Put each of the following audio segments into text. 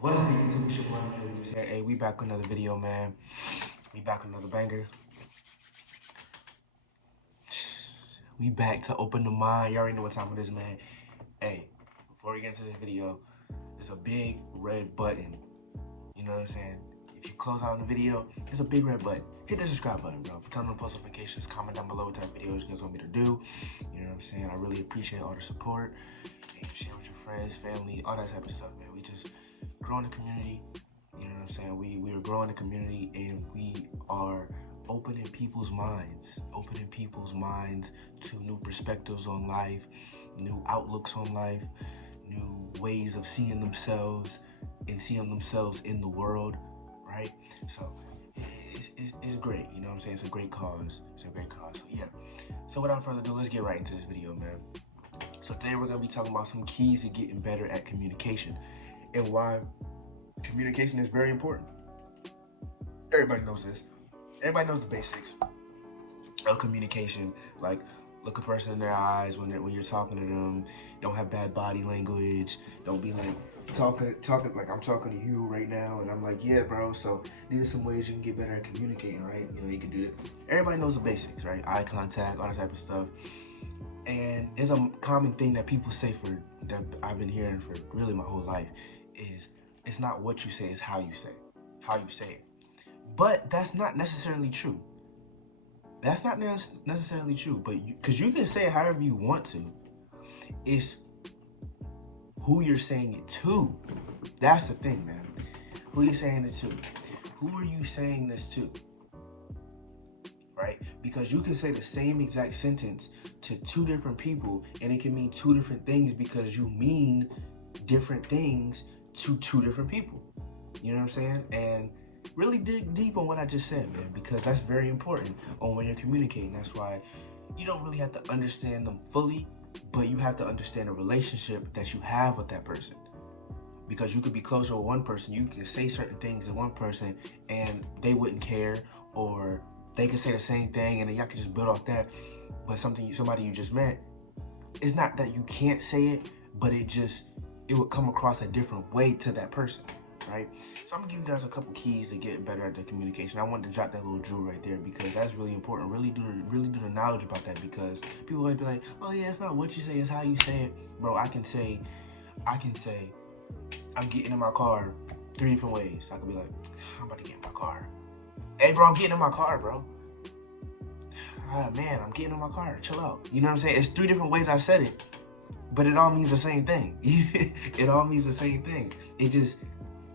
What is good, YouTube? It's your boy AmirViews here. Hey, we back with another video, man. We back with another banger. We back to open the mind. You already know what time it is, man. Hey, before we get into this video, there's a big red button. You know what I'm saying? If you close out on the video, there's a big red button. Hit the subscribe button, bro. Turn on post notifications. Comment down below what type of videos you guys want me to do. You know what I'm saying? I really appreciate all the support. And share with your friends, family, all that type of stuff, man. We just growing the community. You know what I'm saying? We are growing the community, and we are opening people's minds to new perspectives on life, new outlooks on life, new ways of seeing themselves and seeing themselves in the world, right? So it's great, you know what I'm saying? It's a great cause. So yeah. So without further ado, let's get right into this video, man. So today we're gonna be talking about some keys to getting better at communication and why communication is very important. Everybody knows this. Everybody knows the basics of communication. Like, look a person in their eyes when you're talking to them. Don't have bad body language. Don't be like talking like I'm talking to you right now, and I'm like, yeah, bro. So these are some ways you can get better at communicating, right? You know, you can do it. Everybody knows the basics, right? Eye contact, all that type of stuff. And it's a common thing that people say that I've been hearing for really my whole life is it's not what you say, it's how you say it. But that's not necessarily true. That's not necessarily true, but because you can say it however you want to. It's who you're saying it to. That's the thing, man. Who you're saying it to. Who are you saying this to? Right? Because you can say the same exact sentence to two different people and it can mean two different things because you mean different things to two different people. You know what I'm saying? And really dig deep on what I just said, man, because that's very important on when you're communicating. That's why you don't really have to understand them fully, but you have to understand the relationship that you have with that person. Because you could be closer with one person, you can say certain things to one person and they wouldn't care, or they could say the same thing and then y'all could just build off that. But somebody you just met, it's not that you can't say it, but it would come across a different way to that person, right? So I'm gonna give you guys a couple keys to get better at the communication. I wanted to drop that little jewel right there because that's really important. Really do the knowledge about that, because people might be like, oh yeah, it's not what you say, it's how you say it. Bro, I can say I'm getting in my car 3 different ways. I could be like, I'm about to get in my car. Hey bro, I'm getting in my car, bro. Ah, man, I'm getting in my car. Chill out. You know what I'm saying? It's 3 different ways I said it, but it all means the same thing. It all means the same thing. It just,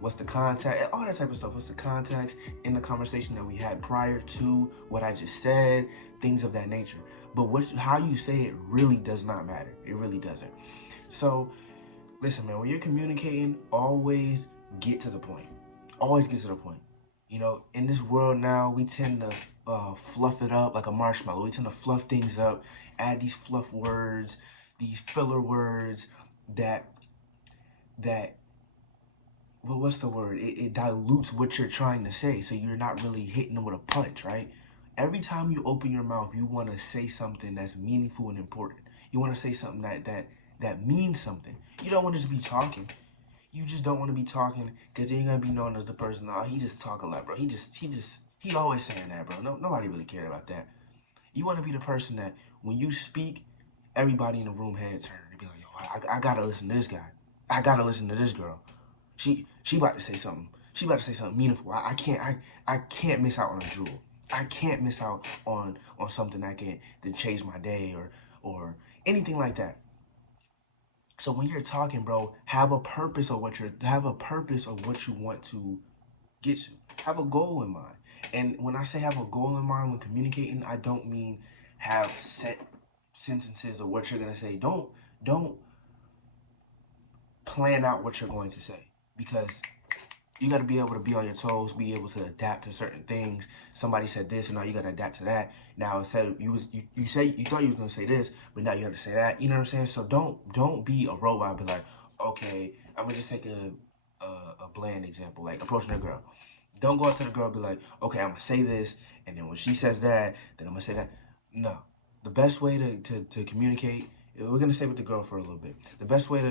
what's the context, all that type of stuff. What's the context in the conversation that we had prior to what I just said, things of that nature. But how you say it really does not matter. It really doesn't. So listen, man, when you're communicating, always get to the point. Always get to the point. You know, in this world now, we tend to fluff it up like a marshmallow. We tend to fluff things up, add these fluff words, these filler words that well, what's the word? It dilutes what you're trying to say, so you're not really hitting them with a punch, right? Every time you open your mouth, you want to say something that's meaningful and important. You want to say something that means something. You don't want to just be talking. You just don't want to be talking because then you're gonna be known as the person, oh, he just talking like, bro. He always saying that, bro. No, nobody really cared about that. You want to be the person that when you speak, everybody in the room head turn. They be like, yo, I gotta listen to this guy. I gotta listen to this girl. She about to say something. She about to say something meaningful. I can't miss out on a jewel. I can't miss out on something that change my day or anything like that. So when you're talking, bro, have a purpose of what you want to get to. Have a goal in mind. And when I say have a goal in mind when communicating, I don't mean have set sentences of what you're gonna say. Don't plan out what you're going to say, because you got to be able to be on your toes, be able to adapt to certain things. Somebody said this, and now you got to adapt to that. Now instead you thought you was gonna say this, but now you have to say that. You know what I'm saying? So don't be a robot. Be like, okay, I'm gonna just take a bland example, like approaching a girl. Don't go up to the girl and be like, okay, I'm gonna say this, and then when she says that, then I'm gonna say that. No, the best way to communicate. We're gonna stay with the girl for a little bit. The best way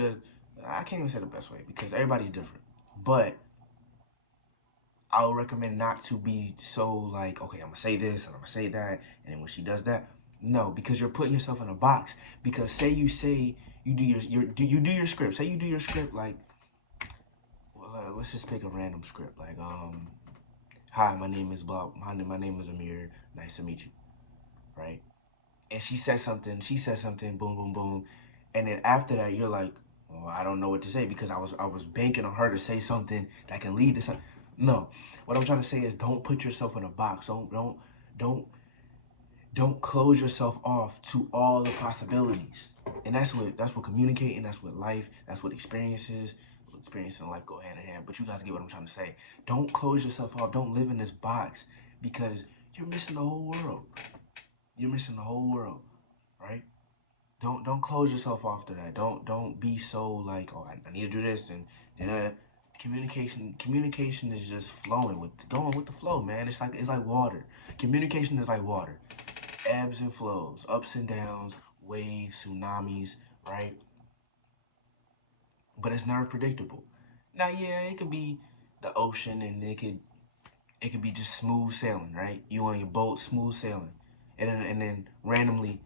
I can't even say the best way because everybody's different. But I would recommend not to be so like, okay, I'm gonna say this and I'm gonna say that, and then when she does that, no, because you're putting yourself in a box. Because say you do you do your script. Say you do your script like, well, let's just pick a random script like, hi, my name is Bob. My name is Amir. Nice to meet you, right? And she says something, boom, boom, boom, and then after that, you're like, well, I don't know what to say because I was banking on her to say something that can lead to something. No, what I'm trying to say is don't put yourself in a box. Don't don't close yourself off to all the possibilities. And that's what communicating, that's what life, that's what experiences. Experience and life go hand in hand. But you guys get what I'm trying to say. Don't close yourself off. Don't live in this box because you're missing the whole world. You're missing the whole world, right? Don't close yourself off to that. Don't be so like, oh, I need to do this and communication is just flowing with going with the flow, man. It's like water. Communication is like water. Ebbs and flows, ups and downs, waves, tsunamis, right? But it's never predictable. Now, yeah, it could be the ocean and it could be just smooth sailing, right? You on your boat, smooth sailing. And then randomly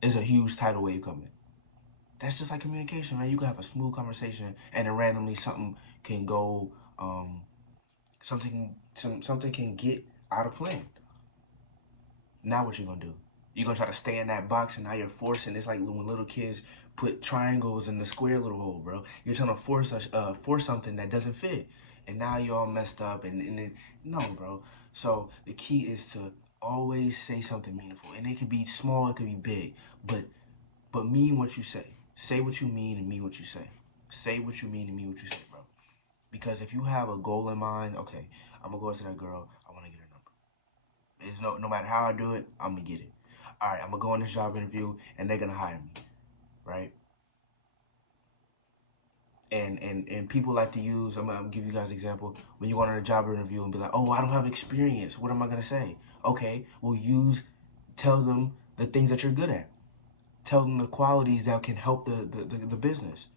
is a huge tidal wave coming. That's just like communication, man. You can have a smooth conversation and then randomly something can go, something can get out of plan. Now what you gonna do? You're gonna try to stay in that box and now you're forcing. It's like when little kids put triangles in the square little hole, bro. You're trying to force something that doesn't fit. And now you're all messed up and then, no, bro. So the key is to always say something meaningful. And it could be small, it could be big, but mean what you say. Say what you mean and mean what you say. Say what you mean and mean what you say, bro. Because if you have a goal in mind, okay, I'm gonna go up to that girl, I wanna get her number. It's no matter how I do it, I'm gonna get it. All right, I'm gonna go on this job interview and they're gonna hire me, right? And people like to use, I'm gonna give you guys an example, when you go on a job interview and be like, oh, I don't have experience, what am I gonna say? Okay, well tell them the things that you're good at. Tell them the qualities that can help the business.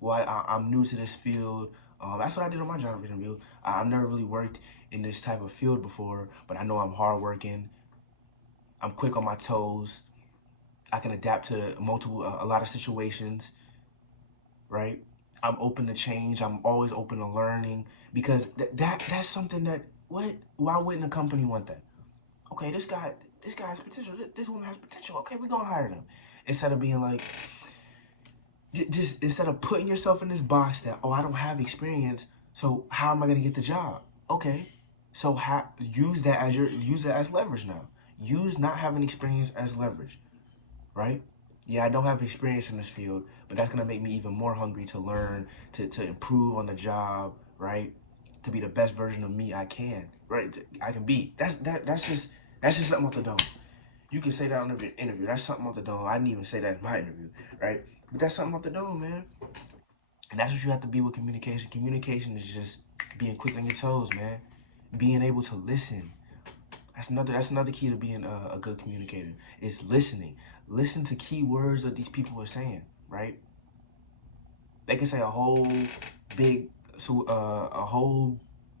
Well, I'm new to this field. That's what I did on my job interview. I've never really worked in this type of field before, but I know I'm hardworking. I'm quick on my toes. I can adapt to a lot of situations, right? I'm open to change. I'm always open to learning because that's something that, why wouldn't a company want that? Okay, this guy has potential. This woman has potential. Okay, we're gonna hire them. Instead of being like, just instead of putting yourself in this box that, oh, I don't have experience, so how am I gonna get the job? Okay, so use that as leverage now. Use not having experience as leverage, right? Yeah, I don't have experience in this field, but that's gonna make me even more hungry to learn, to improve on the job, right? To be the best version of me I can, right? I can be. That's just something off the dome. You can say that on the interview. That's something off the dome. I didn't even say that in my interview, right? But that's something off the dome, man. And that's what you have to be with communication. Communication is just being quick on your toes, man. Being able to listen. That's another key to being a good communicator. Is listening. Listen to key words that these people are saying, right? They can say a whole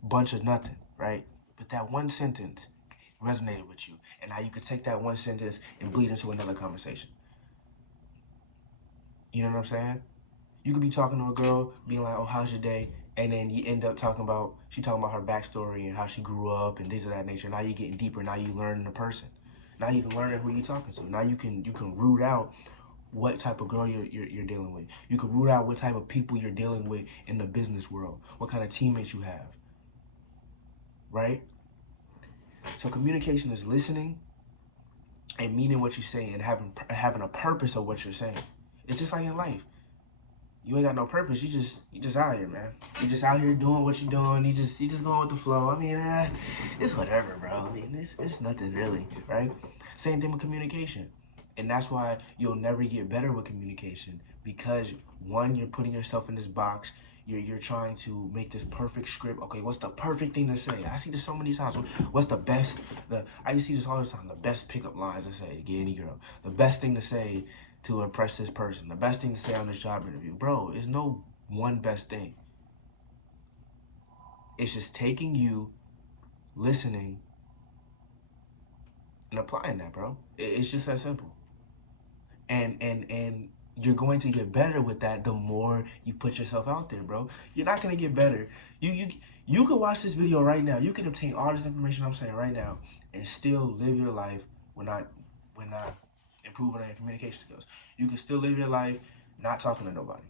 bunch of nothing, right? But that one sentence resonated with you, and now you could take that one sentence and bleed into another conversation. You know what I'm saying? You could be talking to a girl, being like, oh, how's your day? And then you end up talking about her backstory and how she grew up and things of that nature. Now you're getting deeper. Now you're learning the person. Now you're learning who you're talking to. Now you can root out what type of girl you're dealing with. You can root out what type of people you're dealing with in the business world. What kind of teammates you have, right? So communication is listening and meaning what you say and having a purpose of what you're saying. It's just like in life. You ain't got no purpose. You just out here, man. You just out here doing what you're doing. You just going with the flow. I mean, it's whatever, bro. I mean, it's nothing really, right? Same thing with communication. And that's why you'll never get better with communication because, one, you're putting yourself in this box. You're trying to make this perfect script. Okay, what's the perfect thing to say? I see this so many times. What's the best? I see this all the time. The best pickup lines to say to get any girl. The best thing to say to impress this person. The best thing to say on this job interview. Bro, there's no one best thing. It's just taking you, listening, and applying that, bro. It's just that simple. And you're going to get better with that the more you put yourself out there, bro. You're not gonna get better. You can watch this video right now. You can obtain all this information I'm saying right now and still live your life when not improving on your communication skills. You can still live your life not talking to nobody,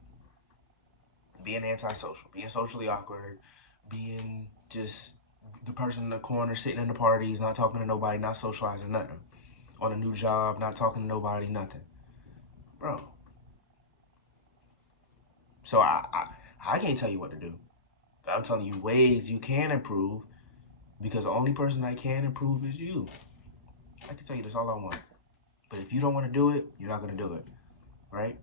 being antisocial, being socially awkward, being just the person in the corner sitting in the parties, not talking to nobody, not socializing, nothing. On a new job, not talking to nobody, nothing. Bro. So I can't tell you what to do. I'm telling you ways you can improve, because the only person that can improve is you. I can tell you that's all I want. But if you don't want to do it, you're not going to do it, right?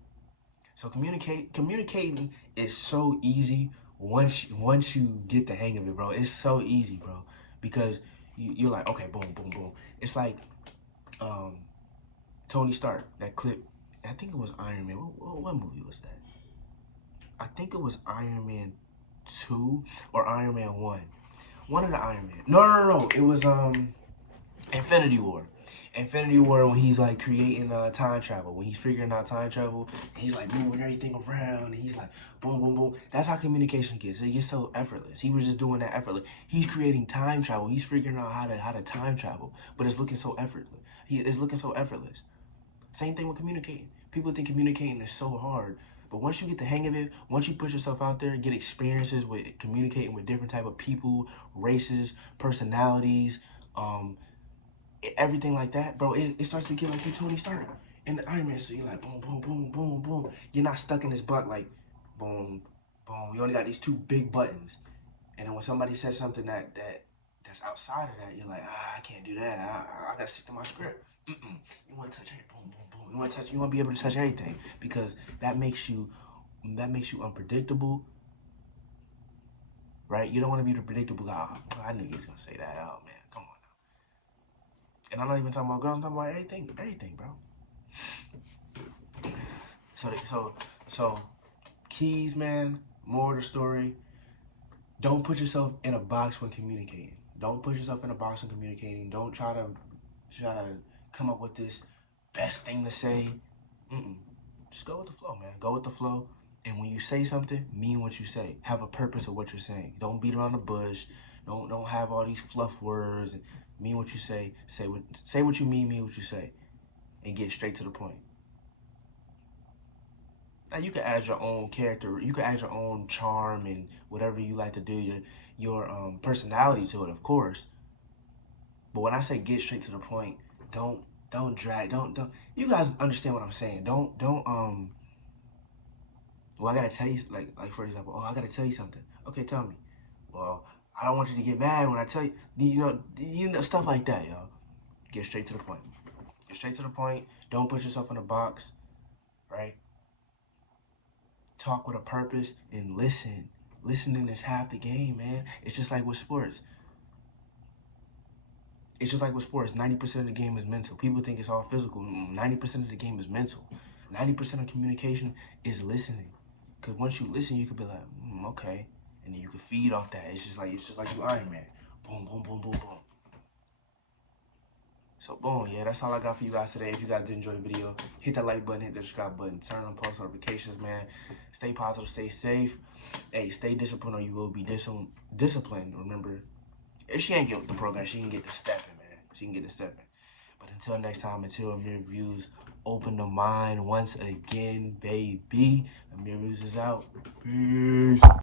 So communicating is so easy once you get the hang of it, bro. It's so easy, bro, because you're like, okay, boom, boom, boom. It's like Tony Stark, that clip. I think it was Iron Man. What movie was that? I think it was Iron Man 2 or Iron Man 1. One of the Iron Man. No. It was Infinity War. Infinity War, when he's like creating time travel, when he's figuring out time travel, and he's like moving everything around, and he's like boom, boom, boom. That's how communication gets. It gets so effortless. He was just doing that effortless. He's creating time travel. He's figuring out how to time travel, but it's looking so effortless. It's looking so effortless. Same thing with communicating. People think communicating is so hard, but once you get the hang of it, once you put yourself out there, get experiences with communicating with different type of people, races, personalities, everything like that, bro, it starts to get like your Tony Stark and the Iron Man. So you're like, boom, boom, boom, boom, boom. You're not stuck in this butt like, boom, boom. You only got these two big buttons. And then when somebody says something that's outside of that, you're like, I can't do that. I gotta stick to my script. You want to touch it, boom, boom, boom. You want to be able to touch everything, because that makes you unpredictable, right? You don't want to be the predictable guy. Oh, I knew you was gonna say that. Oh man, come on now. And I'm not even talking about girls. I'm talking about everything, bro. So keys, man. More of the story. Don't put yourself in a box when communicating. Don't put yourself in a box when communicating. Don't try to come up with this best thing to say. Just go with the flow, man. Go with the flow. And when you say something, mean what you say. Have a purpose of what you're saying. Don't beat around the bush. Don't have all these fluff words. And mean what you say. Say what you mean what you say. And get straight to the point. Now you can add your own character. You can add your own charm and whatever you like to do, your personality to it, of course. But when I say get straight to the point, don't drag. Don't. You guys understand what I'm saying? Don't. Well, I gotta tell you, like for example, I gotta tell you something. Okay, tell me. Well, I don't want you to get mad when I tell you. You know stuff like that, y'all. Get straight to the point. Get straight to the point. Don't put yourself in a box, right? Talk with a purpose and listen. Listening is half the game, man. It's just like with sports. 90% of the game is mental. People think it's all physical. 90% of the game is mental. 90% of communication is listening. Because once you listen, you could be like, okay. And then you can feed off that. It's just like you Iron Man. Boom, boom, boom, boom, boom. So boom, yeah, that's all I got for you guys today. If you guys did enjoy the video, hit that like button, hit the subscribe button, turn on post notifications, man. Stay positive, stay safe. Hey, stay disciplined or you will be disciplined. Remember, if she ain't get with the program, she can get the stepping, man. She can get the stepping. But until next time, until AmirViews, open the mind once again, baby. AmirViews is out. Peace.